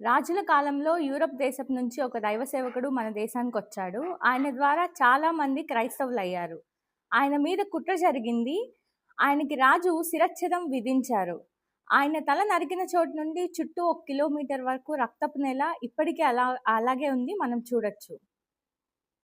రాజుల కాలంలో యూరప్ దేశం నుంచి ఒక దైవ సేవకుడు మన దేశానికి వచ్చాడు. ఆయన ద్వారా చాలా మంది క్రైస్తవులయ్యారు. ఆయన మీద కుట్ర జరిగింది. ఆయనకి రాజు శిరచ్ఛేదం విధించారు. ఆయన తల నరికిన చోటు నుండి చుట్టూ 1 కిలోమీటర్ వరకు రక్తపు నేల ఇప్పటికీ అలాగే ఉంది, మనం చూడొచ్చు.